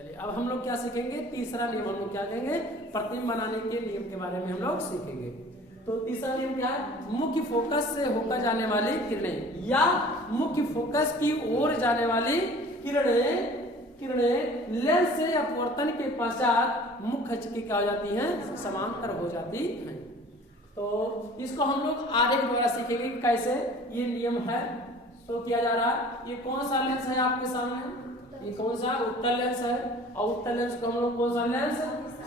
चलिए अब हम लोग क्या सीखेंगे, तीसरा नियम हम लोग क्या कहेंगे, प्रतिबिंब बनाने के नियम के बारे में हम लोग सीखेंगे। तो तीसरा नियम क्या है, मुख्य फोकस से होकर जाने वाली किरणें या मुख्य फोकस की ओर जाने वाली किरणें लेंस से अपवर्तन के पश्चात मुख्य अक्ष की क्या हो जाती हैं, समांतर हो जाती हैं। तो इसको हम लोग आरेख द्वारा सीखेंगे कैसे ये नियम है। तो किया जा रहा है, ये कौन सा लेंस है आपके सामने, ये कौन सा उत्तल लेंस है, और उत्तल लेंस को हम लोग कौन सा लेंस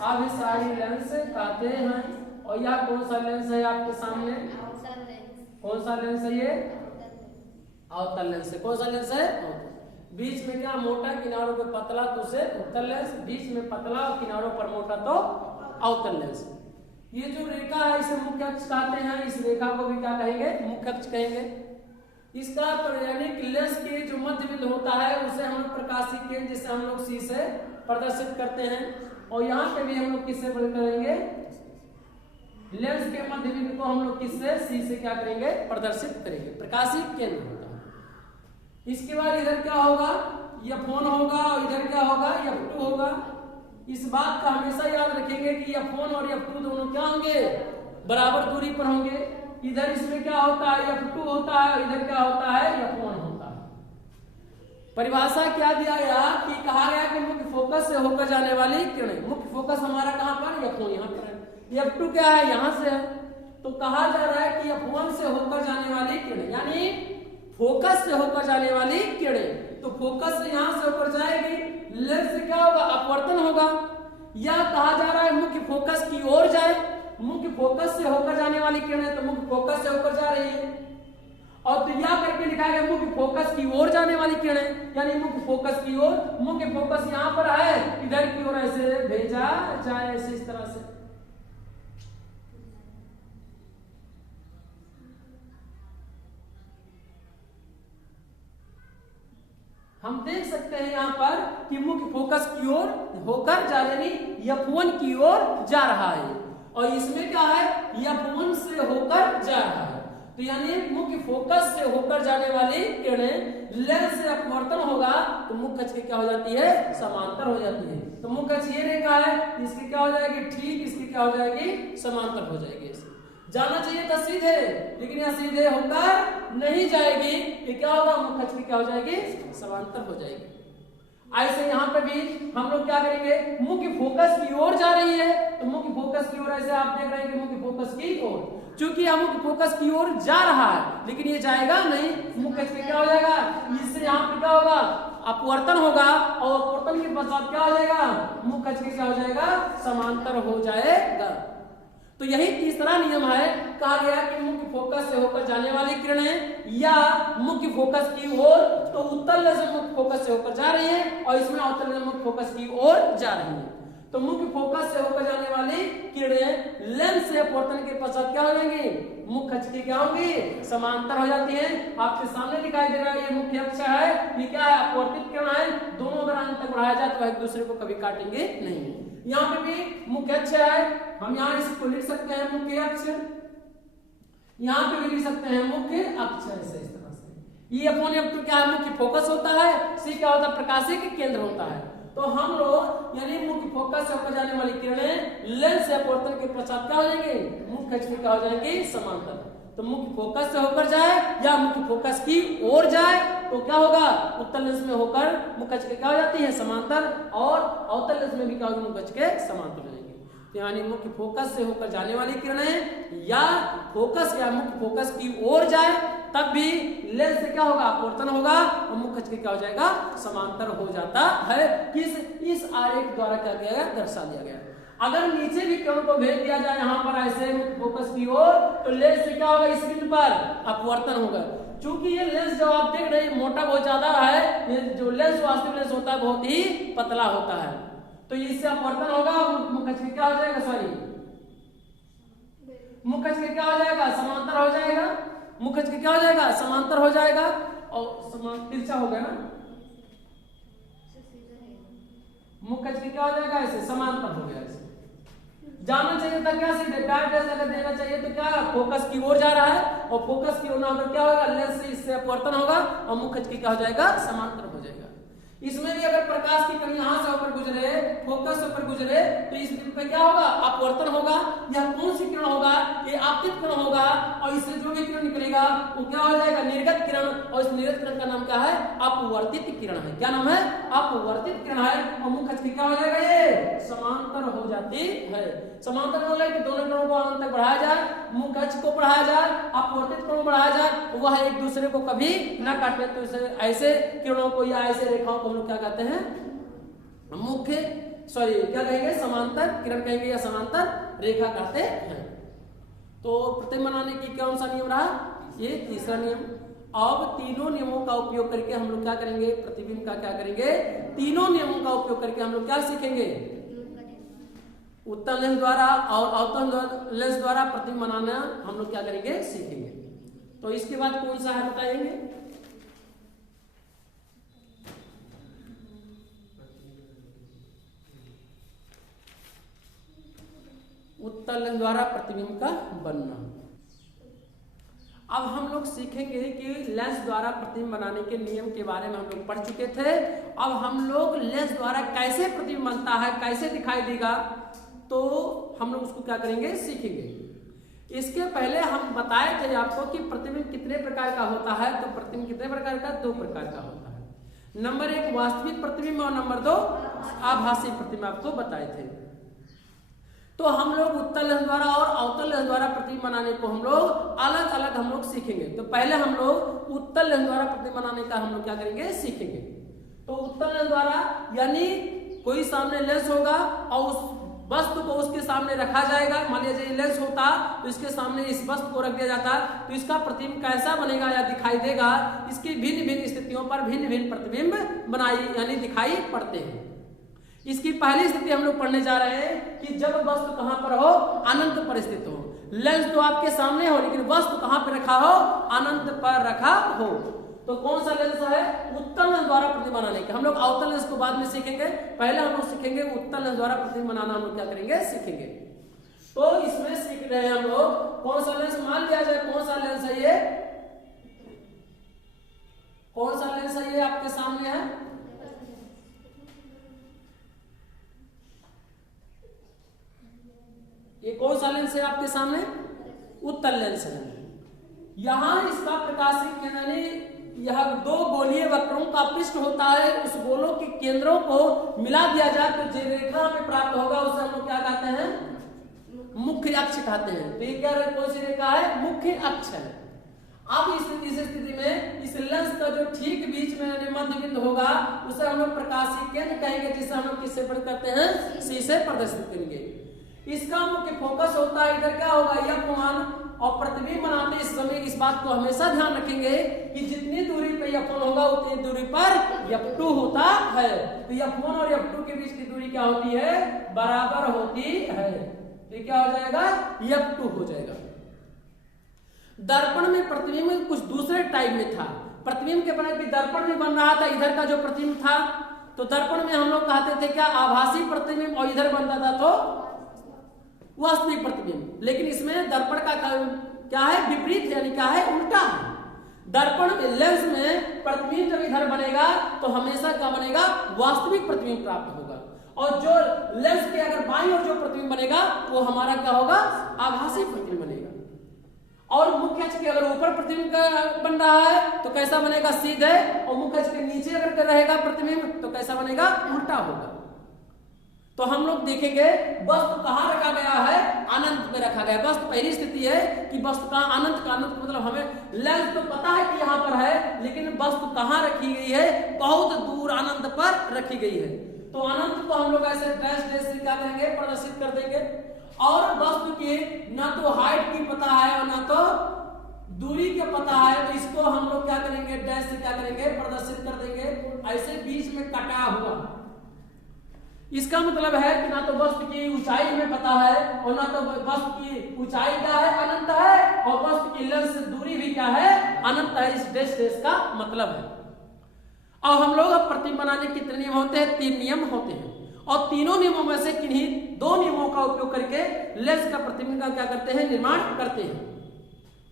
अभिसारी लेंस कहते हैं। और यह कौन सा लेंस है आपके सामने, कौन सा लेंस है, ये अवतल लेंस है। कौन सा लेंस है, बीच में क्या मोटा, किनारों पे पतला, तो उसे उत्तल लेंस, बीच में पतला और किनारों पर मोटा तो अवतल लेंस। ये जो रेखा है इसे मुख्य अक्ष कहते हैं, इस रेखा को भी क्या कहेंगे, मुख्य अक्ष कहेंगे। इसका यानी लेंस के जो मध्य बिंदु होता है उसे हम लोग प्रकाशिक केंद्र जिसे हम लोग सी से प्रदर्शित करते हैं। और यहाँ पे भी हम लोग किससे करेंगे, लेंस के मध्य बिंदु को हम लोग किससे, सी से क्या करेंगे, प्रदर्शित करेंगे, प्रकाशिक केंद्र होता है। इसके बाद इधर क्या होगा, F1 होगा, और इधर क्या होगा, F2 होगा। इस बात का हमेशा याद रखेंगे कि F1 और F2 दोनों क्या होंगे, बराबर दूरी पर होंगे। इधर इसमें क्या होता है, F2 होता है, इधर क्या होता है, F1 होता है। परिभाषा क्या दिया गया कि कहा गया कि मुख्य फोकस से होकर जाने वाली किरणें, मुख्य फोकस हमारा कहां पर, F1 यहाँ पर है, F2 क्या है, यहां से है। तो कहा जा रहा है कि F1 से होकर जाने वाली किरणें, यानी फोकस से होकर जाने वाली किरणें, तो फोकस से यहां से होकर जाएगी, लेंस से क्या होगा, अपवर्तन होगा। या कहा जा रहा है मुख्य फोकस की ओर जाए, मुख्य फोकस से होकर जाने वाली किरणें, तो मुख्य फोकस से होकर जा रही है। और तो या करके लिखा गया मुख्य फोकस की ओर जाने वाली किरणें, यानी मुख्य फोकस की ओर, मुख्य फोकस यहां पर है, इधर की ओर ऐसे भेजा जाए, ऐसे इस तरह से। हम देख सकते हैं यहाँ पर कि मुख्य फोकस की ओर होकर जा रही, F1 की ओर जा रहा है, और इसमें क्या है, F1 से होकर जा रहा है। तो यानी मुख्य फोकस से होकर जाने वाली किरणें लेंस से अपवर्तन होगा तो मुख्य अक्ष की क्या हो जाती है, समांतर हो जाती है। तो मुख्य अक्ष ये रेखा है, इसकी क्या हो जाएगी, ठीक इसकी क्या हो जाएगी, समांतर हो जाएगी। जाना चाहिए था सीधे, लेकिन यह सीधे होकर नहीं जाएगी, ये क्या होगा, मुख्य अक्ष की क्या हो जाएगी, समांतर हो जाएगी। ऐसे यहाँ पे भी हम लोग क्या करेंगे, मुख्य फोकस की ओर जा रही है, तो मुख्य फोकस की ओर ऐसे आप देख रहे हैं कि मुख्य फोकस की ओर, चूंकि यह मुख्य फोकस की ओर जा रहा है, लेकिन ये जाएगा नहीं, मुख्य अक्ष क्या हो जाएगा, इससे यहाँ पे क्या होगा, अपवर्तन होगा, और अपवर्तन के पश्चात क्या हो जाएगा, मुख्य अक्ष क्या हो जाएगा, समांतर हो जाएगा। तो यही तीसरा नियम है, कहा गया कि मुख्य फोकस से होकर जाने वाली किरणें या मुख्य फोकस की ओर, तो उत्तल लेंस मुख्य फोकस से होकर जा रही है, और इसमें अवतल लेंस मुख्य फोकस की ओर जा रही है। तो मुख्य फोकस से होकर जाने वाली किरणें लेंस से अपवर्तन के पश्चात क्या हो जाएंगी, मुख्य अक्ष की क्या होंगी, समांतर हो जाती है। आपके सामने दिखाई दे रहा है ये मुख्य अक्ष है, ये क्या है, अपवर्तित किरण है, दोनों अगर अंत तक बढ़ाया जाए तो एक दूसरे को कभी काटेंगे नहीं। यहाँ पे भी मुख्य अक्ष है, हम यहाँ इसको लिख सकते हैं मुख्य अक्ष, यहाँ पे भी लिख सकते हैं मुख्य अक्ष, ऐसे इस तरह से। ये F1 क्या है, मुख्य फोकस होता है, C क्या होता है, प्रकाशिक केंद्र होता है। तो हम लोग यानी मुख्य फोकस से होकर जाने वाली किरणें लेंस से अपवर्तन के पश्चात क्या हो जाएंगे, मुख्य अक्ष क्या हो जाएंगे, समांतर। तो मुख्य फोकस से होकर जाए या मुख्य फोकस की ओर जाए तो क्या होगा, उत्तल लेंस में होकर मुख्य अक्ष क्या हो जाती है, समांतर, और अवतल लेंस में भी क्या होगी, मुख्य अक्ष के समांतर हो जाएंगे। तो यानी मुख्य फोकस से होकर जाने वाली किरणें या फोकस या मुख्य फोकस की ओर जाए तब भी लेंस से क्या होगा, अपवर्तन होगा, और मुख्य अक्ष क्या हो जाएगा, समांतर हो जाता है। इस आरेख द्वारा क्या किया गया, दर्शा दिया गया। अगर नीचे भी किरण को भेज दिया जाए यहाँ पर ऐसे मुख्य फोकस की ओर, तो लेंस से क्या होगा, इस बिंदु पर अपवर्तन होगा। चूंकि ये लेंस जो आप देख रहे हैं मोटा बहुत ज्यादा है, ये जो लेंस वास्तविक लेंस होता है बहुत ही पतला होता है, तो इससे अपवर्तन होगा, मुख्य अक्ष क्या हो जाएगा, सॉरी मुख्य अक्ष क्या हो जाएगा, समांतर हो जाएगा, मुख्य अक्ष क्या हो जाएगा, समांतर हो जाएगा, और तिरछा हो गया ना, मुख्य अक्ष क्या हो जाएगा, ऐसे समांतर हो गया। ऐसे जाना चाहिए था क्या, सीधे डायरेक्ट अगर देना चाहिए तो क्या, फोकस की ओर जा रहा है, और फोकस की ओर ना होकर क्या होगा, लेंस से इससे अपवर्तन होगा, और मुख्य अक्ष क्या हो जाएगा, समांतर हो जाएगा। इसमें भी अगर प्रकाश की किरण यहाँ से होकर गुजर गुजरे, फोकस से ऊपर गुजरे, तो इस बिंदु पे क्या होगा? अपवर्तन होगा। यह कौन सी किरण होगा? ये आपतित किरण होगा। और इससे जो भी किरण निकलेगा वो क्या हो जाएगा? निर्गत किरण। और इस निर्गत किरण का नाम क्या है? अपवर्तित किरण है। क्या नाम है? अपवर्तित किरण है। और मुख्य अक्ष क्या हो जाएगा? ये समांतर हो जाती है। समांतर मतलब कि दोनों किरणों को अनंत तक बढ़ाया जाए, मुख्य अक्ष को बढ़ाया जाए, अपवर्तित किरण को बढ़ाया जाए, वह एक दूसरे को कभी न काटे। तो ऐसे किरणों को या ऐसे रेखाओं को हम लोग क्या कहते हैं? मुख्य क्या कहेंगे? समांतर किरण कहेंगे या समांतर रेखा कहते हैं। तो प्रतिबिंब बनाने की कौन सा नियम रहा? ये तीसरा नियम। अब तीनों नियमों का उपयोग करके हम लोग क्या करेंगे? प्रतिबिंब का क्या करेंगे? तीनों नियमों का उपयोग करके हम लोग क्या सीखेंगे? उत्तल लेंस द्वारा और अवतल लेंस द्वारा प्रतिबिंब बनाना हम लोग क्या करेंगे? सीखेंगे। तो इसके बाद कौन सा है बताएंगे? उत्तल लेंस द्वारा प्रतिबिंब का बनना। अब हम लोग सीखेंगे कि लेंस द्वारा प्रतिबिंब बनाने के नियम के बारे में हम लोग पढ़ चुके थे। अब हम लोग लेंस द्वारा कैसे प्रतिबिंब बनता है, कैसे दिखाई देगा, तो हम लोग उसको क्या करेंगे? सीखेंगे। इसके पहले हम बताए थे आपको कि प्रतिबिंब कितने प्रकार का होता है। तो प्रतिबिंब कितने प्रकार का? 2 प्रकार का होता है। नंबर 1 वास्तविक प्रतिबिंब और नंबर 2 आभासी प्रतिबिंब आपको बताए थे। तो हम लोग उत्तल लेंस द्वारा और अवतल लेंस द्वारा प्रतिबिंब बनाने को हम लोग अलग अलग हम लोग सीखेंगे। तो पहले हम लोग उत्तल लेंस द्वारा प्रतिबिंब बनाने का हम लोग क्या करेंगे? सीखेंगे। तो उत्तल लेंस द्वारा यानी कोई सामने लेंस होगा और उस वस्तु को उसके सामने रखा जाएगा। मान लीजिए लेंस होता तो इसके सामने इस वस्तु को रख दिया जाता, तो इसका प्रतिबिंब कैसा बनेगा या दिखाई देगा, इसकी भिन्न भिन्न स्थितियों पर भिन्न भिन्न प्रतिबिंब बनाई यानी दिखाई पड़ते हैं। इसकी पहली स्थिति हम लोग पढ़ने जा रहे हैं कि जब वस्तु कहां पर हो? अनंत पर स्थित हो। लेंस तो आपके सामने हो लेकिन वस्तु कहां पर रखा हो? अनंत पर रखा हो। तो कौन सा लेंस है? उत्तल लेंस द्वारा प्रतिबिंब बनाने का। हम लोग अवतल लेंस को बाद में सीखेंगे, पहले हम लोग सीखेंगे उत्तल लेंस द्वारा प्रतिबिंब बनाना। हम लोग क्या करेंगे? सीखेंगे। तो इसमें सीख रहे हैं हम लोग कौन सा लेंस। मान लिया जाए कौन सा लेंस है ये? कौन सा लेंस है ये आपके सामने है? ये कौन सा लेंस है आपके सामने? उत्तल लेंस है। यहां इसका प्रकाशीय केंद्र यह 2 गोलीय वक्रों का पृष्ठ होता है। उस गोलों के केंद्रों को मिला दिया जाए तो जो रेखा हमें प्राप्त होगा उसे हम लोग क्या कहते हैं? मुख्य अक्ष कहते हैं। तो ये क्या कौन सी रेखा है? मुख्य अक्ष है। अब इस स्थिति में इस लेंस का जो ठीक बीच में मध्य बिंदु होगा उसे हम लोग प्रकाशीय केंद्र कहेंगे, जिसे हम लोग किससे प्रदर्शित करते हैं? सी से प्रदर्शित करेंगे। इसका मुख्य फोकस होता है इधर क्या होगा? F1। और प्रतिबिंब बनाते इस समय इस बात को हमेशा ध्यान रखेंगे कि जितनी दूरी पे F1 होगा उतनी दूरी पर F2 होता है। तो F1 और F2 के बीच की दूरी क्या होती है? बराबर होती है। तो क्या हो जाएगा? F2 हो जाएगा। दर्पण में प्रतिबिंब कुछ दूसरे टाइप में था। प्रतिबिंब के बने कि दर्पण में बन रहा था इधर का जो प्रतिबिंब था, तो दर्पण में हम लोग कहते थे क्या? आभासी प्रतिबिंब। और इधर बनता था तो वास्तविक प्रतिबिंब। लेकिन इसमें दर्पण का क्या है? विपरीत, यानी क्या है? उल्टा है। दर्पण में लेंस में प्रतिबिंब जब इधर बनेगा तो हमेशा क्या बनेगा? वास्तविक प्रतिबिंब प्राप्त होगा। और जो लेंस के अगर बाईं ओर जो प्रतिबिंब बनेगा वो हमारा क्या होगा? आभासी प्रतिबिंब बनेगा। और मुख्य अक्ष के अगर ऊपर प्रतिबिंब बन रहा है तो कैसा बनेगा? सीधे। और मुख्य अक्ष के नीचे अगर रहेगा प्रतिबिंब तो कैसा बनेगा? उल्टा होगा। तो हम लोग देखेंगे वस्तु कहां रखा गया है? अनंत में रखा गया। वस्तु पहली स्थिति है कि वस्तु का अनंत का अनंत मतलब हमें लेंस तो पता है कि यहां पर है, लेकिन वस्तु कहां रखी गई है? बहुत दूर अनंत पर रखी गई है। तो अनंत को हम लोग ऐसे डैश डैश से क्या करेंगे? प्रदर्शित कर देंगे। और वस्तु की ना तो हाइट की पता है और ना तो दूरी के पता है, तो इसको हम लोग क्या करेंगे? डैश से क्या करेंगे? प्रदर्शित कर देंगे। ऐसे बीच में कटा हुआ। इसका मतलब है कि ना तो वस्तु की ऊंचाई हमें पता है और ना तो वस्तु की ऊंचाई क्या है? अनंत है। और वस्तु की लेंस से दूरी भी क्या है? अनंत है। इस डैश डैश का मतलब है। और हम लोग अब प्रतिबिंब बनाने के कितने नियम होते हैं? 3 नियम होते हैं। और तीनों नियमों में से किन्हीं 2 नियमों का उपयोग करके लेंस का प्रतिबिंब का क्या करते हैं? निर्माण करते हैं।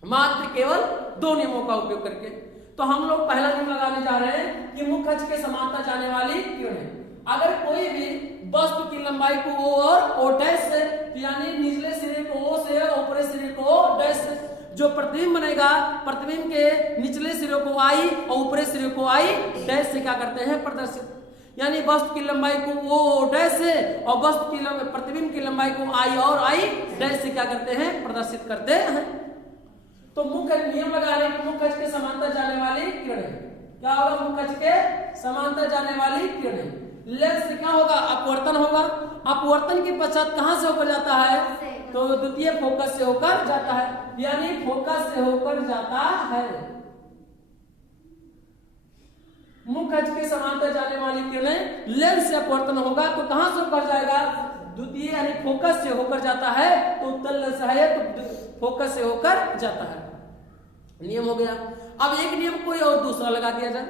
मात्र केवल 2 नियमों का उपयोग करके। तो हम लोग पहला नियम लगाने जा रहे हैं कि मुख्य अक्ष के समांतर जाने वाली किरण है। अगर कोई भी वस्तु की लंबाई को ओ और ओ डैश से, यानी निचले सिरे को ओ से और ऊपरी सिरे को ओ डैश से, जो प्रतिबिंब बनेगा प्रतिबिंब के निचले सिरे को आई और ऊपरी सिरे को आई डैश से क्या करते हैं प्रदर्शित, यानी वस्तु की लंबाई को ओ डैश से और वस्तु की प्रतिबिंब की लंबाई को आई और आई डैश से क्या करते हैं प्रदर्शित करते हैं। तो मुख्य नियम लगा रहे हैं मुख्य अक्ष के समांतर जाने वाली किरणें, क्या होगा मुख्य अक्ष के समांतर जाने वाली किरणें, लेंस से क्या होगा अपवर्तन होगा, अपवर्तन के पश्चात कहां से होकर जाता है तो द्वितीय फोकस से होकर जाता है, यानी फोकस से होकर जाता है। मुख्य अक्ष के समांतर जाने वाली किरणें लेंस से अपवर्तन होगा तो कहां से होकर जाएगा द्वितीय यानी फोकस से होकर जाता है, तो उत्तल लेंस है तो फोकस से होकर जाता है। नियम हो गया। अब एक नियम कोई और दूसरा लगा दिया जाए।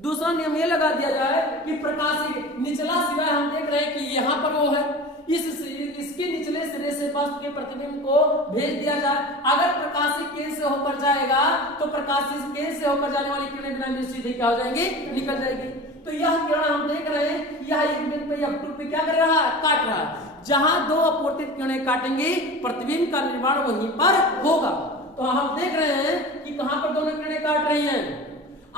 दूसरा नियम ये लगा दिया जाए कि प्रकाश निचला सिरा हम देख रहे हैं कि यहाँ पर वो है, इसके निचले सिरे से वस्तु के प्रतिबिंब को भेज दिया जाए। अगर प्रकाशिक केंद्र से होकर जाएगा तो प्रकाशिक केंद्र से होकर जाने वाली किरणें बिना सीधे क्या हो जाएंगी निकल जाएगी। तो यह किरण हम देख रहे हैं यह एक बिंदु पे F2 पे क्या कर रहा है काट रहा है। जहां दो अपवर्तित किरणें काटेंगी प्रतिबिंब का निर्माण वहीं पर होगा। तो हम देख रहे हैं कि कहां पर दोनों किरणें काट रही हैं।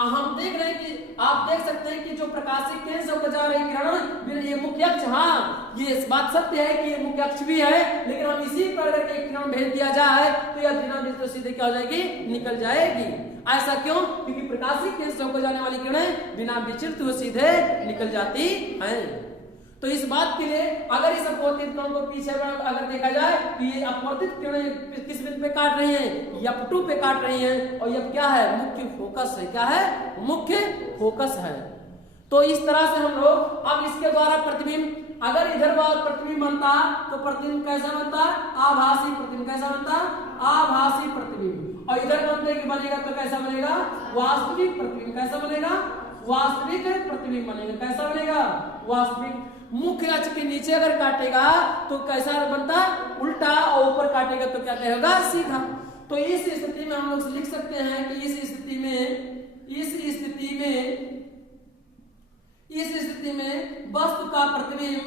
हम देख रहे हैं कि आप देख सकते हैं कि जो प्रकाशिक केंद्र से होकर जा रही किरण ये मुख्य अक्ष, हाँ ये इस बात सत्य है कि ये मुख्य अक्ष भी है, लेकिन हम इसी पर अगर एक किरण भेज दिया जाए तो यह बिना बिंदु सीधे क्या हो जाएगी निकल जाएगी। ऐसा क्यों? क्योंकि प्रकाशिक केंद्र से होकर जाने वाली किरणें बिना विचलित हुए सीधे निकल जाती हैं। तो इस बात के लिए अगर इस अपवर्तित किरण को पीछे अगर देखा जाए कि ये अपवर्तित किरणें किस बिंदु पे काट रही हैं F2 पे काट रही हैं और यह क्या है मुख्य फोकस है, क्या है मुख्य फोकस है। तो इस तरह से हम लोग अब इसके द्वारा प्रतिबिंब अगर इधर बार प्रतिबिंब बनता तो प्रतिबिंब कैसा बनता आभासी प्रतिबिंब, कैसा बनता आभासी प्रतिबिंब, और इधर बनेगा तो कैसा बनेगा वास्तविक प्रतिबिंब, कैसा बनेगा वास्तविक प्रतिबिंब बनेगा, कैसा बनेगा वास्तविक। मुख्य अक्ष के नीचे अगर काटेगा तो कैसा बनता उल्टा और ऊपर काटेगा तो क्या कहेगा सीधा। तो इस स्थिति में हम लोग लिख सकते हैं कि इस स्थिति में वस्तु का प्रतिबिंब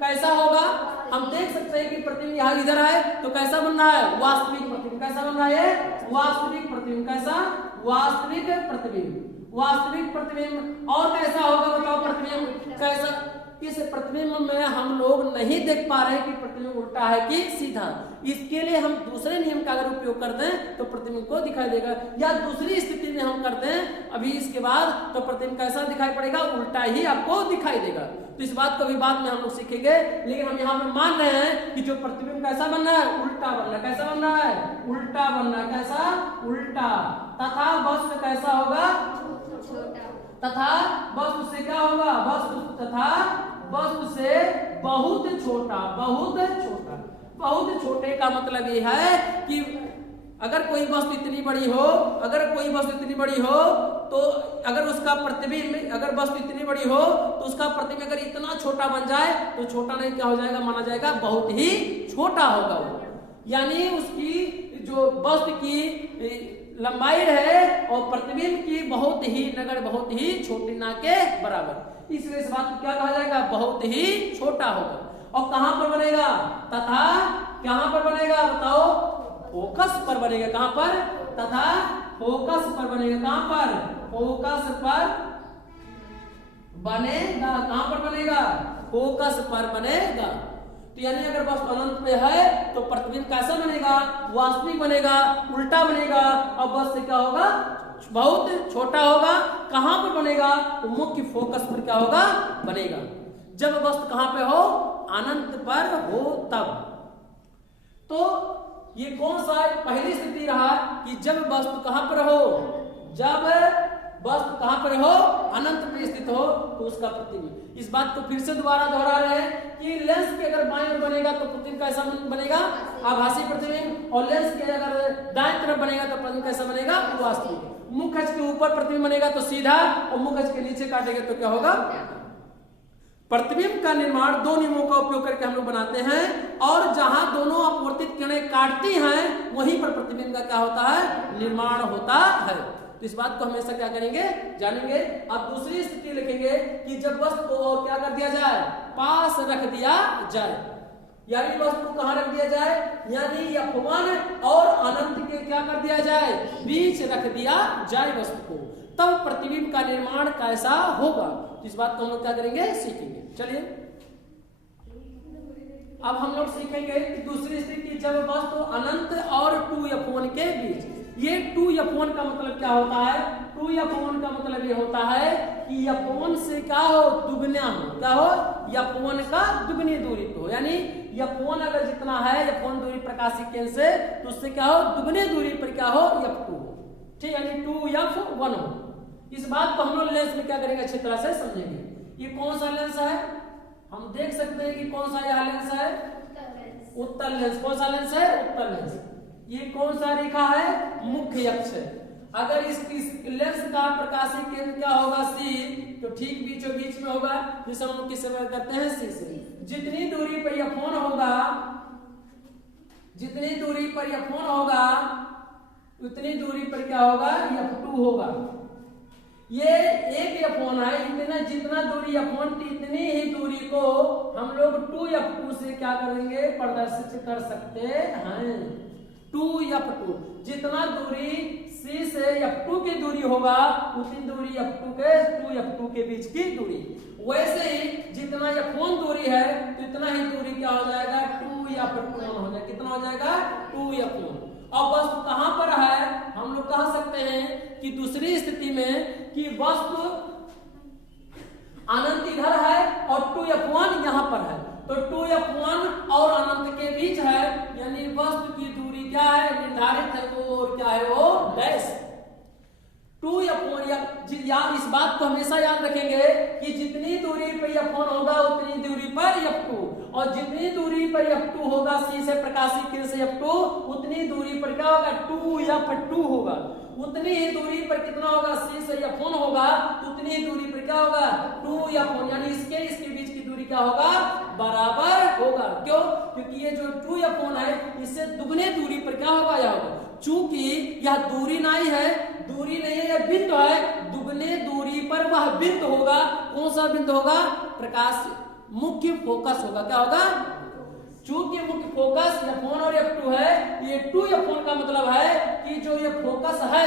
कैसा होगा। हम देख सकते हैं कि प्रतिबिंब यहाँ इधर है तो कैसा बन रहा है वास्तविक प्रतिबिंब, कैसा बन रहा है वास्तविक प्रतिबिंब, कैसा वास्तविक प्रतिबिंब, वास्तविक प्रतिबिंब। और कैसा होगा बताओ प्रतिबिंब कैसा, इस प्रतिबिंब में हम लोग नहीं देख पा रहे कि प्रतिबिंब उल्टा है कि सीधा। इसके लिए हम दूसरे नियम का अगर उपयोग कर दें तो प्रतिबिंब को दिखाई देगा, या दूसरी स्थिति में हम कर दें अभी इसके बाद तो प्रतिबिंब कैसा दिखाई पड़ेगा उल्टा ही आपको दिखाई देगा। तो इस बात को भी बाद में हम लोग सीखेंगे, लेकिन हम यहाँ पे मान रहे हैं कि जो प्रतिबिंब कैसा बन रहा है उल्टा बन रहा है, कैसा बन रहा है उल्टा बन रहा है, कैसा उल्टा। तथा वस्तु कैसा होगा तथा वस्तु से क्या होगा वस्तु तथा वस्तु से बहुत छोटा, बहुत छोटा। बहुत छोटे का मतलब ये है कि अगर कोई वस्तु इतनी बड़ी हो, तो अगर उसका प्रतिबिंब अगर वस्तु इतनी बड़ी हो तो उसका प्रतिबिंब अगर इतना छोटा बन जाए तो छोटा नहीं क्या हो जाएगा माना जाएगा बहुत ही छोटा होगा वो, यानी उसकी जो वस्तु की लंबाई है और प्रतिबिंब की बहुत ही छोटी ना के बराबर, इसलिए इस बात को क्या कहा जाएगा बहुत ही छोटा होगा। और कहां पर बनेगा तथा कहां पर बनेगा बताओ फोकस पर बनेगा, कहां पर तथा फोकस पर बनेगा, कहां पर फोकस पर बनेगा, कहां पर बनेगा फोकस पर बनेगा। तो यानी अगर वस्तु अनंत पे है तो प्रतिबिंब कैसा बनेगा वास्तविक बनेगा, उल्टा बनेगा, और वस्तु क्या होगा बहुत छोटा होगा। कहां पर बनेगा तो मुख्य फोकस पर क्या होगा बनेगा, जब वस्तु कहां पे हो अनंत पर हो तब। तो ये कौन सा पहली स्थिति रहा कि जब वस्तु कहां पर हो, जब वस्तु कहां पर हो अनंत पे स्थित हो तो उसका प्रतिबिंब। इस बात को फिर से दोबारा दोहरा रहे हैं कि लेंस के अगर बाईं ओर बनेगा तो प्रतिबिंब कैसा बनेगा आभासी प्रतिबिंब, और लेंस के अगर दाएं तरफ बनेगा तो प्रतिबिंब कैसा बनेगा वास्तविक। मुख्य अक्ष के ऊपर प्रतिबिंब बनेगा तो सीधा, और मुख्य अक्ष के नीचे काटेगा तो क्या होगा। प्रतिबिंब का निर्माण दो नियमों का उपयोग करके हम लोग बनाते हैं, और जहां दोनों अपवर्तित किरणें काटती हैं वहीं पर प्रतिबिंब का क्या होता है निर्माण होता है। तो इस बात को हमेशा क्या करेंगे, जानेंगे। अब दूसरी स्थिति लिखेंगे कि जब वस्तु को और क्या कर दिया जाए, पास रख दिया जाए, यानी वस्तु कहां रख दिया जाए, यानी F1 और अनंत के क्या कर दिया जाए, बीच रख दिया जाए वस्तु को, तब प्रतिबिंब का निर्माण कैसा होगा। इस बात को हम लोग क्या करेंगे, सीखेंगे। चलिए अब हम लोग सीखेंगे कि दूसरी स्थिति जब वस्तु अनंत और 2F1 के बीच। ये 2F1 का मतलब क्या होता है, 2F1 का मतलब ये होता है कि F1 से क्या हो, दुगना हो, क्या हो, F1 का दुगनी दूरी पे हो, यानी F1 अगर जितना है F1 दूरी प्रकाशिक केंद्र से, तो उससे क्या हो, दुगने दूरी पर क्या हो, F2 हो, ठीक, यानी 2F1 हो। इस बात को हम लोग लेंस में क्या करेंगे, अच्छी तरह से समझेंगे। ये कौन सा लेंस है, हम देख सकते हैं कि कौन सा यह लेंस है, उत्तल लेंस। कौन सा लेंस है, उत्तल लेंस। ये कौन सा रेखा है, मुख्य अक्ष है। अगर इस लेंस का प्रकाशिक केंद्र क्या होगा, C, तो ठीक बीचों बीच में होगा, जिसे हम किससे करते हैं, C से। जितनी दूरी पर F1 होगा, जितनी दूरी पर F1 होगा, उतनी दूरी पर क्या होगा, F2 होगा। ये एक F1 है, इतना जितना दूरी F1 थी, इतनी ही दूरी को हम लोग 2F2 से क्या करेंगे, प्रदर्शित कर सकते हैं। 2F2 जितना दूरी C से F2 की दूरी होगा, उतनी दूरी F2 के 2F2 के बीच की दूरी। वैसे ही जितना F1 दूरी है, तो इतना ही दूरी क्या हो जाएगा, 2F1 हो जाएगा। कितना हो जाएगा, 2F1। अब वस्तु कहां पर है, हम लोग कह सकते हैं कि दूसरी स्थिति में कि वस्तु अनंत इधर है और 2F1 यहां पर है, तो 2F1 और अनंत के बीच है, यानी वस्तु की दूरी क्या है, निर्धारित है वो, और क्या है वो, डैश 2F1। या इस बात को हमेशा याद रखेंगे कि जितनी दूरी पर F1 होगा, उतनी दूरी पर F2, और जितनी दूरी पर F2 होगा, C से प्रकाशिक केंद्र से F2, उतनी दूरी पर क्या होगा, 2F2 होगा। उतनी ही दूरी पर कितना होगा, C से F1 होगा, उतनी ही दूरी पर क्या होगा, 2F1, यानी इसके बीच की दूरी क्या होगा, बराबर होगा। क्यों, क्योंकि ये जो 2F1 है, इससे दुगने दूरी पर क्या होगा, यह होगा। चूंकि यह दूरी नहीं है, दूरी नहीं है, यह बिंदु है, दुगने दूरी पर वह बिंदु होगा। कौन सा बिंदु होगा, प्रकाश मुख्य फोकस होगा। क्या होगा, चूंकि मुख्य फोकस F1 और F2 है, ये 2F1 का मतलब है कि जो ये फोकस है,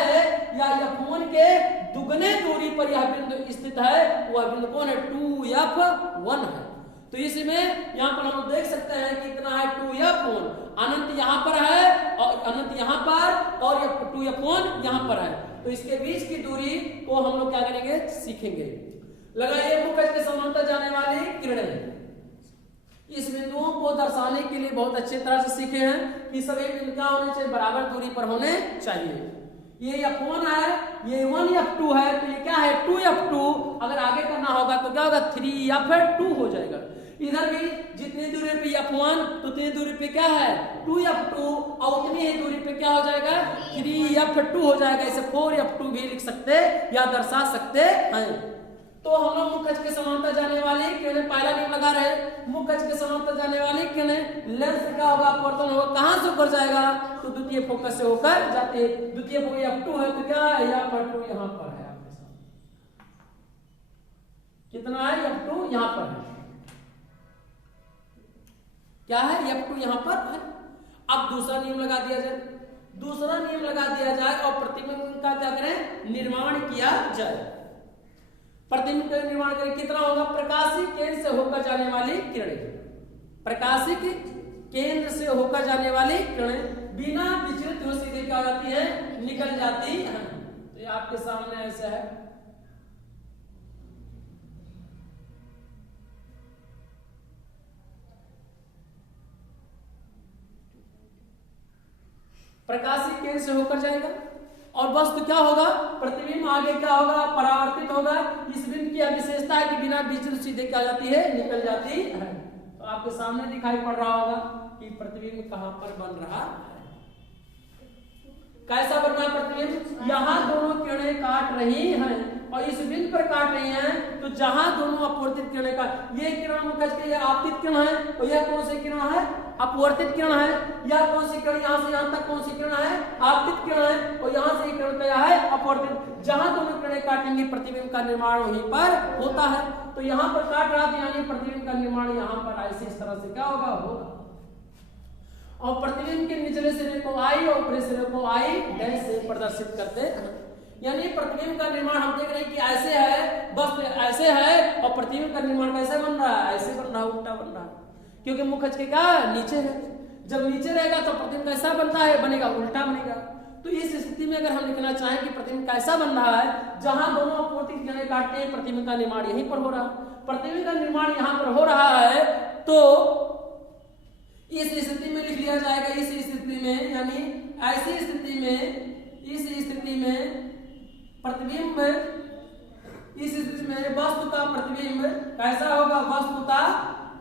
या F1 के दुगने दूरी पर यह बिंदु स्थित है, वह बिंदु कौन है, 2F1 है। तो इसमें यहाँ पर हम देख सकते हैं कि कितना है, 2F1, अनंत यहाँ पर है और अनंत यहाँ पर, और 2F1 यहाँ पर है, तो इसके बीच की दूरी को हम लोग क्या करेंगे, सीखेंगे। लगाइए मुख्य के समांतर जाने वाली किरणें। इस बिंदुओं को दर्शाने के लिए बहुत अच्छी तरह से सीखे हैं कि सभी बिंदु क्या होने चाहिए, बराबर दूरी पर होने चाहिए। ये F1 है, ये 1F2 है, तो ये क्या है, 2F2। अगर आगे करना होगा तो क्या होगा, 3F2 हो जाएगा। इधर भी जितनी दूरी पे F1, तो उतनी दूरी पे क्या है, 2F2, और उतनी ही दूरी पे क्या हो जाएगा, 3F2 हो जाएगा। इसे 4F2 भी लिख सकते या दर्शा सकते हैं। तो हम लोग मुख्य के समांतर जाने वाली किरणें, पहला नियम लगा रहे, मुख्य के समांतर जाने वाली किरणें लेंस क्या होगा, अपवर्तन होगा, कहां से होकर जाएगा, तो द्वितीय फोकस से होकर जाते हैं। द्वितीय फोकस F2 है, तो क्या है, यहाँ पर 2 यहाँ पर है, आपके साथ कितना है, F2 यहाँ पर है, क्या है, F2 यहाँ पर है। अब दूसरा नियम लगा दिया जाए, दूसरा नियम लगा दिया जाए और प्रतिबिंब का क्या करें, निर्माण किया जाए। प्रतिबिंब का निर्माण करें, कितना होगा, प्रकाशिक केंद्र से होकर जाने वाली किरणें, प्रकाशिक केंद्र से होकर जाने वाली किरणें बिना विचलित हुए सीधे क्या हो जाती है, निकल जाती है। तो ये आपके सामने ऐसा है, प्रकाशिक केंद्र से होकर जाएगा, और वस्तु क्या होगा, प्रतिबिंब आगे क्या होगा, परावर्तित होगा। इस बिंब की विशेषता है कि बिना विचलित सीधे क्या जाती है, निकल जाती है। तो आपके सामने दिखाई पड़ रहा होगा कि प्रतिबिंब कहां पर बन रहा है, कैसा बन रहा है प्रतिबिंब। यहां दोनों किरणें काट रही हैं और इस बिंदु पर काट रही हैं, तो जहां दोनों अपवर्तित किरणें का, ये किरण मुख्य के ये आपतित किरण है और यह कौन सी किरण है, अपवर्तित किरण है। यह कौन सी किरण, यहाँ से यहाँ तक कौन सी किरण है, आपतित किरण है, और यहाँ से किरण क्या है, अपवर्तित। जहां दोनों किरणें काटेंगे प्रतिबिंब का निर्माण वहीं पर होता है। तो यहाँ पर काट रहा था, यानी प्रतिबिंब का निर्माण यहाँ पर ऐसे इस तरह से क्या होगा, होगा। और प्रतिबिंब के निचले सिरे को आई और ऊपरी सिरे को आई डैश से प्रदर्शित करते हैं। यानी प्रतिबिंब का निर्माण हम देख रहे हैं कि ऐसे है, बस ऐसे है, और प्रतिबिंब का निर्माण कैसे बन रहा है, ऐसे बन रहा है, उल्टा बन रहा है, क्योंकि मुख के क्या नीचे है। जब नीचे रहेगा तो प्रतिबिंब कैसा बनता है, बनेगा, उल्टा बनेगा। तो इस स्थिति में अगर हम लिखना चाहें कि प्रतिबिंब कैसा बन रहा है, जहां दोनों अपवर्तित किरणें काटते हैं, प्रतिबिंब का निर्माण यहीं पर हो रहा है। प्रतिबिंब का निर्माण यहाँ पर हो रहा है, तो इस स्थिति में लिख लिया जाएगा, इस स्थिति में, यानी ऐसी स्थिति में, इस स्थिति में प्रतिबिंब, इस स्थिति में वस्तु का प्रतिबिंब कैसा होगा, वस्तु का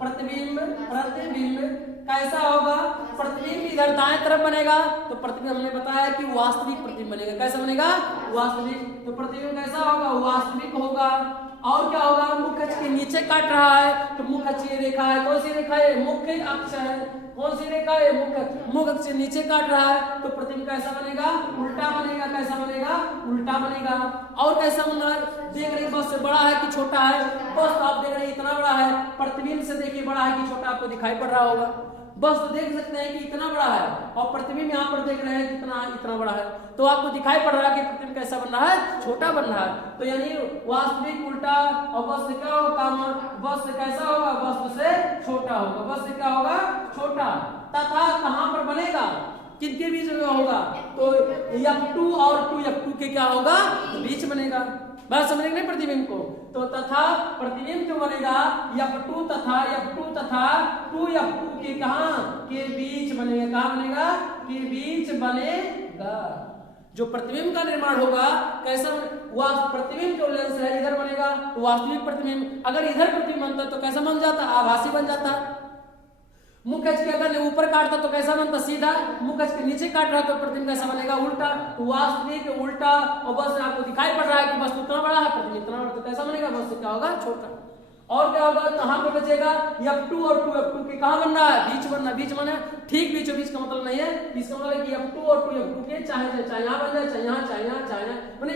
प्रतिबिंब, प्रतिबिंब कैसा होगा, प्रतिबिंब इधर दाएं तरफ बनेगा, तो प्रतिबिंब हमने बताया कि वास्तविक प्रतिबिंब बनेगा। कैसा बनेगा, वास्तविक। तो प्रतिबिंब कैसा होगा, वास्तविक होगा। और क्या होगा, मुख्य अक्ष के नीचे काट रहा है, तो मुख्य अक्ष ये रेखा है, कौन सी रेखा है, मुख्य अक्ष है, कौन सी रेखा है, मुख्य अक्ष से नीचे काट रहा है, तो प्रतिबिंब कैसा बनेगा, उल्टा बनेगा। कैसा बनेगा, उल्टा बनेगा। और कैसा बन रहा है, देख रहे हैं बस से बड़ा है कि छोटा है, बस आप देख रहे हैं इतना बड़ा है, प्रतिबिंब से देखिए बड़ा है कि छोटा, आपको दिखाई पड़ रहा होगा। बस तो देख सकते हैं कि इतना बड़ा है, और प्रतिबिंब यहाँ पर देख रहे हैं कितना, इतना बड़ा है, तो आपको दिखाई पड़ रहा है कि प्रतिबिंब कैसा बन रहा है, छोटा बन रहा है। तो यानी वास्तविक उल्टा, और बस से क्या होगा, बस से कैसा होगा, बस से छोटा होगा, बस से क्या होगा, छोटा। तथा कहां पर बनेगा, किनके बीच में होगा, तो F2 और 2F2 के क्या होगा, बीच बनेगा। बात समझ नहीं प्रतिबिंब को, तो तथा प्रतिबिंब जो बनेगा F2 तथा F2 तथा 2F2 के कहां के बीच बनेगा, कहां बनेगा, के बीच बनेगा। जो प्रतिबिंब का निर्माण होगा कैसा, प्रतिबिंब जो लेंस है इधर बनेगा, वास्तविक प्रतिबिंब। अगर इधर प्रतिबिंब बनता तो कैसा बन जाता, आभासी बन जाता। मुख्य अक्ष के अगर ऊपर काटता तो कैसा बनता, सीधा। मुख्य अक्ष के नीचे काट रहा तो प्रतिबिंब कैसा बनेगा, उल्टा। तो वास्तविक उल्टा, और बस आपको दिखाई पड़ रहा है कि बस उतना बड़ा है, प्रतिबिंब इतना बड़ा, तो कैसा बनेगा, बस से क्या होगा, छोटा। और क्या होगा, कहां पे बचेगा, F2 और 2F2 के कहां बन रहा है, बीच बनना। बीच बना ठीक बीचों बीच का मतलब नहीं है, इसका मतलब है कि F2 और 2F2 के चाहे यहाँ बन जाए, चाहे यहाँ, चाहे यहाँ, चाहे यहाँ, मैंने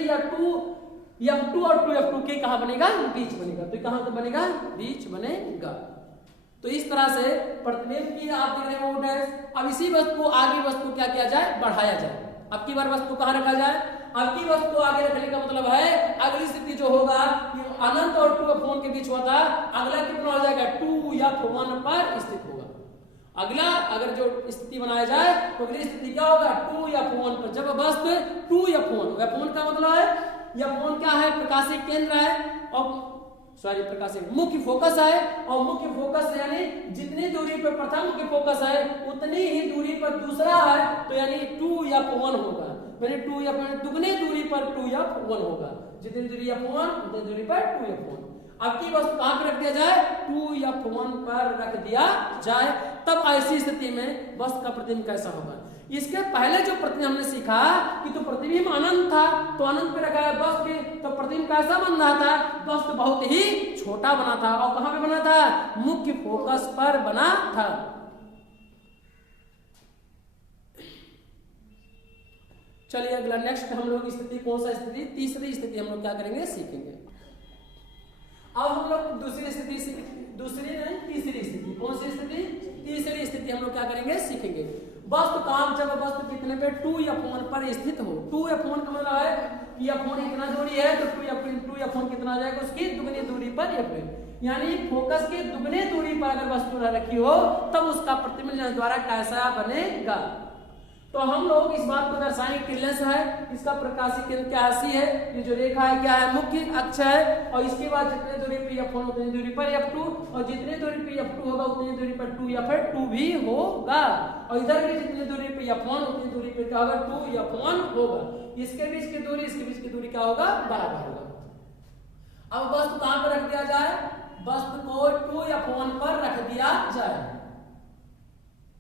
F2 और 2F2 के कहां बनेगा, बीच बनेगा। तो कहां पे बनेगा, बीच बनेगा। तो इस तरह से प्रतिबिंब की आप देख रहे हो डैश। अब इसी वस्तु को आगे वस्तु क्या किया जाए, बढ़ाया जाए। अब की बार वस्तु कहां रखा जाए, अब की वस्तु आगे रखने का मतलब है अगली स्थिति जो होगा अनंत और 2F1 के बीच हुआ था, अगला कितना हो जाएगा, 2F1 पर स्थित होगा। अगला अगर जो स्थिति बनाया जाए तो अगली स्थिति क्या होगा, 2F1 पर। जब वस्तु 2F1, F1 का मतलब है, F1 क्या है, प्रकाशीय केंद्र है, और सॉरी प्रकाशिक मुख्य फोकस है, और मुख्य फोकस यानी जितनी दूरी पर प्रथम मुख्य फोकस है उतनी ही दूरी पर दूसरा है, तो यानी 2F1 होगा। मैंने 2F1 दुगनी दूरी पर 2F1 होगा, जितनी दूरी F1 उतनी दूरी पर 2F1। अब की वस्तु कहां पर रख दिया जाए, 2F1 पर रख दिया जाए। तब ऐसी स्थिति में वस्तु का प्रतिबिंब कैसा होगा। इसके पहले जो प्रतिबिंब हमने सीखा कि तो प्रतिबिंब अनंत था, तो अनंत पे रखा है वस्तु के, तो प्रतिबिंब कैसा बन रहा था, वस्तु बहुत ही छोटा बना था। और कहां पे बना था, मुख्य फोकस पर बना था। चलिए अगला नेक्स्ट हम लोग स्थिति, कौन सा स्थिति, तीसरी स्थिति हम लोग क्या करेंगे, सीखेंगे। अब हम लोग दूसरी स्थिति, दूसरी नहीं तीसरी स्थिति, कौन सी स्थिति, तीसरी स्थिति हम लोग क्या करेंगे, सीखेंगे। वस्तु काम जब वस्तु कितने पे 2F1 पर स्थित हो। 2F1 का मतलब है कि F1 इतना दूरी है तो 2F1 कितना आ जाएगा, उसकी दुगनी दूरी पर F1, यानी फोकस की दुगनी दूरी पर अगर वस्तु रखी हो तब उसका प्रतिबिंब लेंस द्वारा कैसा बनेगा। तो हम लोग इस बात को दर्शाएंगे कि लेंस है, इसका प्रकाशीय केंद्र क्या सी है, ये जो रेखा है क्या है, मुख्य अक्ष है, और इसके बाद जितने दूरी पे F1 उतनी दूरी पर F2, और जितनी दूरी पे F2 होगा उतनी दूरी पर 2F2 भी होगा, और इधर भी जितनी दूरी पे F1 उतनी दूरी पे क्या होगा, 2F1 होगा। इसके बीच की दूरी इसके बीच की दूरी क्या होगा, बराबर होगा। अब वस्तु कहां पर रख दिया जाए, वस्तु को 2F1 पर रख दिया जाए,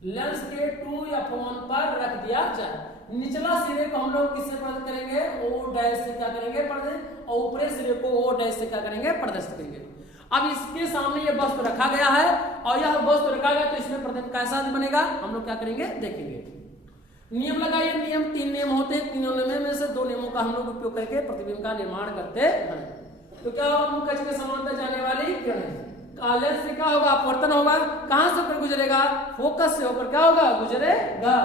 लेंस के 2F1 पर रख दिया जाए। निचला सिरे को हम लोग किससे प्रदर्शित करेंगे, ओ डैश से क्या करेंगे प्रदर्शित, और ऊपरी सिरे को ओ डैश से क्या करेंगे प्रदर्शित करेंगे। अब इसके सामने ये वस्तु रखा गया है और यह वस्तु रखा गया तो इसमें प्रतिबिंब कैसा बनेगा हम लोग क्या करेंगे देखेंगे। नियम लगाइए, नियम 3 नियम होते हैं, तीनों नियम में से 2 नियमों का हम लोग उपयोग करके प्रतिबिंब का निर्माण करते हैं। तो क्या होगा, मुख्य अक्ष के समांतर जाने वाली किरण लेंस से क्या होगा अपवर्तन होगा, कहां से होकर गुजरेगा, फोकस से होकर क्या होगा गुजरेगा।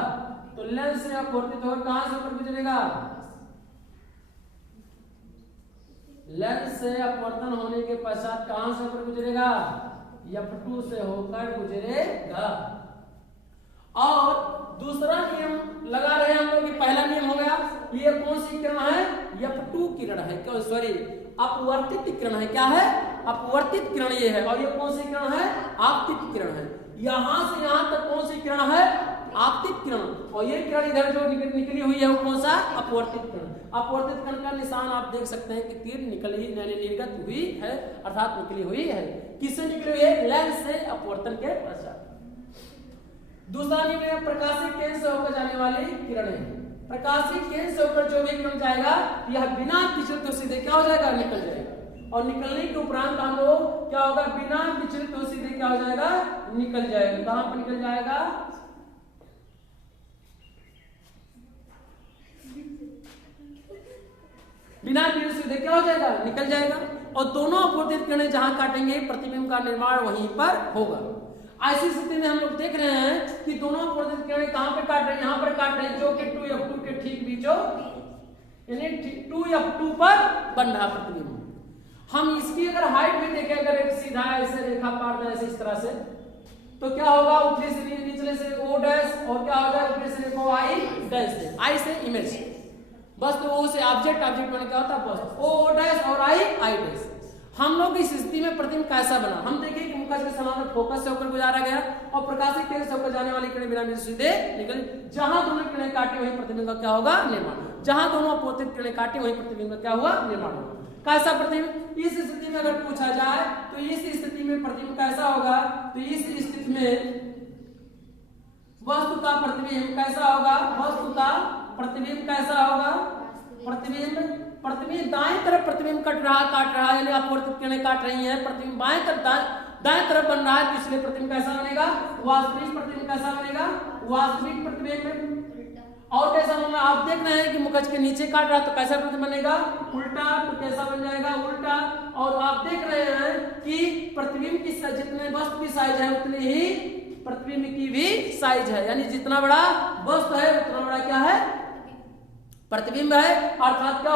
तो लेंस से अपवर्तित होकर कहां से होकर गुजरेगा, लेंस से अपवर्तन होने के पश्चात कहां से होकर गुजरेगा, F2 से होकर गुजरेगा। और दूसरा नियम लगा रहे हैं हम लोग, पहला नियम हो गया, ये कौन सी किरण है, F2 किरण है, क्यों सॉरी अपवर्तित किरण है, क्या है अपवर्तित किरण ये है। और ये कौन सी किरण है, आपतित किरण है। यहां से यहां तक कौन सी किरण है, आपतित किरण, और ये किरण इधर जो निकली हुई है वो कौन सा अपवर्तित किरण। अपवर्तित किरण का निशान आप देख सकते हैं कि तीर निकली यानी निर्गत हुई है अर्थात निकली हुई है, किससे निकली हुई है, लेंस से अपवर्तन के पश्चात। दूसरा नियम है प्रकाशीय केंद्र से होकर जाने वाली किरणें। प्रकाशीय केंद्र से होकर जो भी किरण जाएगा यह बिना विचलित हो सीधे क्या हो जाएगा निकल जाएगा, और निकलने के उपरांत हम लोग क्या होगा बिना विचलित हो सीधे क्या हो जाएगा निकल जाएगा। कहां पर निकल जाएगा, बिना विचलित सीधे क्या हो जाएगा निकल जाएगा। और दोनों अपवर्तित किरणें जहां काटेंगे प्रतिबिंब का निर्माण वहीं पर होगा। ऐसी स्थिति में हम लोग देख रहे हैं कि दोनों अपवर्तित किरणें कहां पे काट रहे हैं, यहां पर काट रहे हैं, जो कि 2F2 के ठीक बीचों यानी 2F2 पर बन रहा प्रतिबिंब। हम इसकी अगर हाइट भी देखें, अगर एक सीधा ऐसे रेखा पार ऐसे इस तरह से, तो क्या होगा ऊपरी से निचले से O डैश और क्या होगा ऊपरी से को I डैश से, I से इमेज बस, तो O से ऑब्जेक्ट, ऑब्जेक्ट बन क्या होता है बस O डैश और I डैश। हम लोग इस स्थिति में प्रतिबिंब कैसा बना, हम देखें कि मुख्य अक्ष के समांतर फोकस से होकर गुजारा गया और प्रकाशिक केंद्र से होकर जाने वाली किरणें बिना विचलित सीधे निकल, जहां दोनों किरणें काटी वहीं प्रतिबिंब का क्या होगा निर्माण, जहां दोनों अपवर्तित किरणें काटी वहीं प्रतिबिंब का क्या हुआ निर्माण होगा। कैसा प्रतिबिंब, इस स्थिति में अगर पूछा जाए तो इस स्थिति में प्रतिबिंब कैसा होगा, तो इस स्थिति में वस्तु का प्रतिबिंब कैसा होगा, वस्तु का प्रतिबिंब कैसा होगा, प्रतिबिंब दाएं तरफ प्रतिबिंब काट रहा है यानी अपवर्तित किरणें काट रही हैं, प्रतिबिंब बाएं तरफ दाएं तरफ बन रहा है, तो इसलिए प्रतिबिंब कैसा बनेगा, वास्तविक प्रतिबिंब कैसा बनेगा, वास्तविक प्रतिबिंब। और कैसा बनेगा, आप देख रहे हैं कि मुख्य अक्ष के नीचे काट रहा है तो कैसा प्रतिबिंब बनेगा उल्टा, तो कैसा बन जाएगा उल्टा। और आप देख रहे हैं कि प्रतिबिंब की जितने वस्तु की साइज है उतनी ही प्रतिबिंब की भी साइज है, यानी जितना बड़ा वस्तु है उतना बड़ा क्या है प्रतिबिंब है, अर्थात क्या